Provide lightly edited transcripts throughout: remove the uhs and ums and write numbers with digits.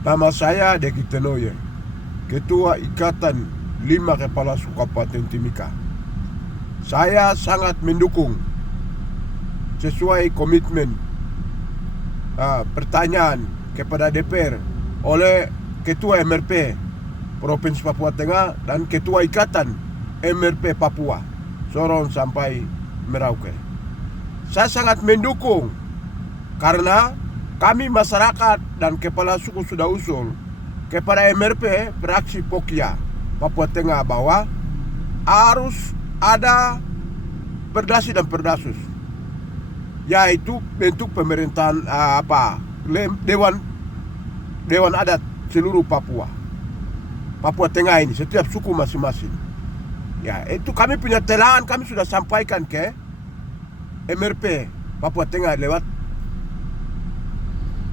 Nama saya Deki Tenoye, Ketua Ikatan 5 Kepala Suku Kabupaten Timika. Saya sangat mendukung sesuai komitmen pertanyaan kepada DPR oleh Ketua MRP Provinsi Papua Tengah dan Ketua Ikatan MRP Papua, Sorong sampai Merauke. Saya sangat mendukung karena kami masyarakat dan kepala suku sudah usul kepada MRP fraksi Pokia Papua Tengah bahwa harus ada perdasi dan perdasus, yaitu bentuk pemerintahan Dewan Adat seluruh Papua Tengah ini, setiap suku masing-masing. Ya, itu kami punya telangan, kami sudah sampaikan ke MRP Papua Tengah lewat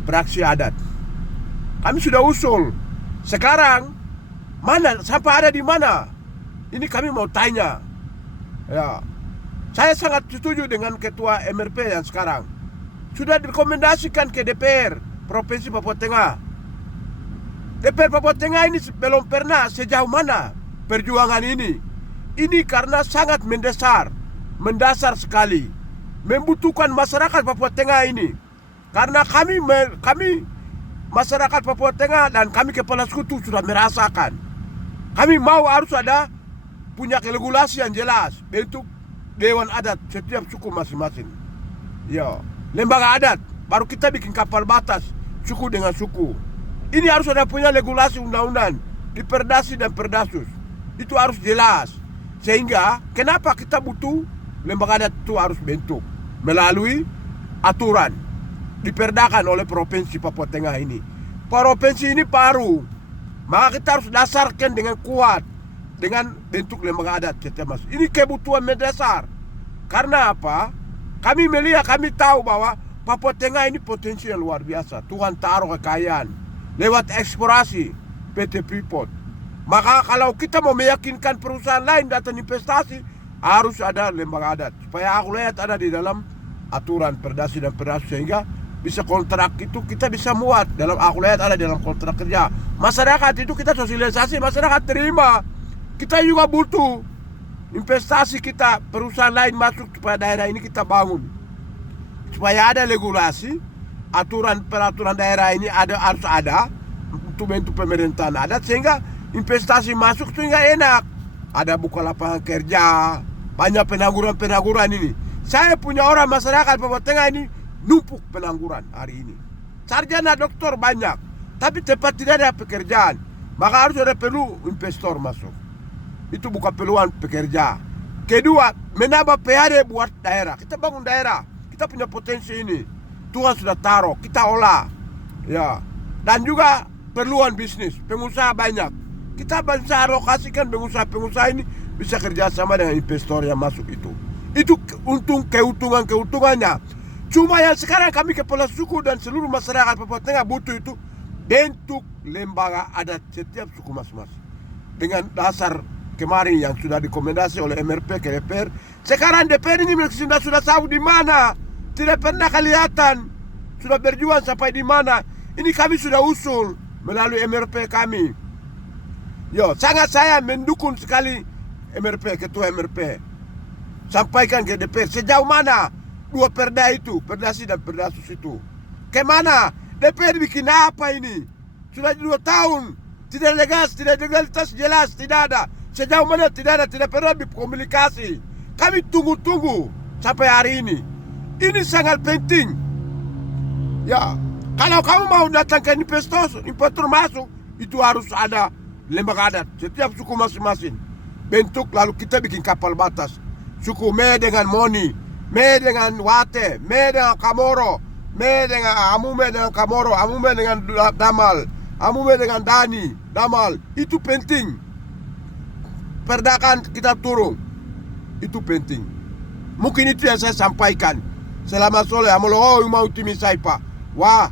fraksi adat. Kami sudah usul. Sekarang mana, sampai ada di mana? Ini kami mau tanya. Ya, saya sangat setuju dengan Ketua MRP yang sekarang. Sudah direkomendasikan ke DPR Provinsi Papua Tengah. DPR Papua Tengah ini belum pernah sejauh mana perjuangan ini. Ini karena sangat mendasar sekali, membutuhkan masyarakat Papua Tengah ini. Karena kami masyarakat Papua Tengah dan kami kepala suku sudah merasakan. Kami mau harus ada punya regulasi yang jelas, bentuk Dewan Adat setiap suku masing-masing. Ya, lembaga adat, baru kita bikin kapal batas suku dengan suku. Ini harus ada punya regulasi undang-undang di perdasi dan perdasus. Itu harus jelas. Sehingga kenapa kita butuh lembaga adat itu harus bentuk melalui aturan diperdakan oleh Provinsi Papua Tengah ini. Provinsi ini baru, maka kita harus dasarkan dengan kuat dengan bentuk lembaga adat setiap mas. Ini kebutuhan mendasar. Karena apa? Kami melihat, kami tahu bahwa Papua Tengah ini potensi yang luar biasa. Tuhan taruh kekayaan lewat eksplorasi PT Freeport. Maka kalau kita mau meyakinkan perusahaan lain datang investasi, harus ada lembaga adat. Supaya aku lihat ada di dalam aturan perdasi dan perdasus, sehingga bisa kontrak itu kita bisa muat dalam, aku lihat ada dalam kontrak kerja. Masyarakat itu kita sosialisasi, masyarakat terima. Kita juga butuh investasi kita, perusahaan lain masuk supaya daerah ini kita bangun. Supaya ada regulasi, peraturan daerah ini harus ada untuk bentuk pemerintahan adat, sehingga investasi masuk itu nggak enak. Ada buka lapangan kerja, banyak pengangguran ini. Saya punya orang masyarakat Papua Tengah ini numpuk pengangguran hari ini. Sarjana doktor banyak, tapi tempat tidak ada pekerjaan. Maka harus ada perlu investor masuk. Itu bukan peluang pekerja. Kedua, menambah PHD buat daerah. Kita bangun daerah, kita punya potensi ini. Tuhan sudah taruh, kita olah. Ya. Dan juga perluan bisnis, pengusaha banyak. Kita bisa alokasikan pengusaha ini bisa kerjasama dengan investor yang masuk itu. Itu keuntungannya. Cuma yang sekarang kami kepala suku dan seluruh masyarakat Papua Tengah butuh itu bentuk lembaga adat setiap suku masing-masing. Dengan dasar kemarin yang sudah direkomendasi oleh MRP ke DPR. Sekarang DPR ini sudah tahu di mana. Tidak pernah kelihatan. Sudah berjuang sampai di mana. Ini kami sudah usul melalui MRP kami. Yo, sangat saya mendukung sekali MRP, Ketua MRP. Sampaikan ke DPR sejauh mana dua perda itu, perdasi dan perdasus itu. Kemana? DPR bikin apa ini? Sudah 2 tahun. Tidak legalitas jelas, tidak ada. Sejauh mana tidak ada, tidak pernah berkomunikasi. Kami tunggu sampai hari ini. Ini sangat penting. Ya, kalau kamu mau datangkan investor masuk, itu harus ada lembaga adat setiap suku masing-masing. Bentuk, lalu kita bikin kapal batas. Suku Me dengan Moni, Me dengan Wate, Me dengan Kamoro, Me dengan Amume dengan Kamoro, Amume dengan Damal, Amume dengan Dani, Damal. Itu penting. Perdakan kita turun. Itu penting. Mungkin itu yang saya sampaikan. Selamat sore. Amolo mau timisai Pak. Wah.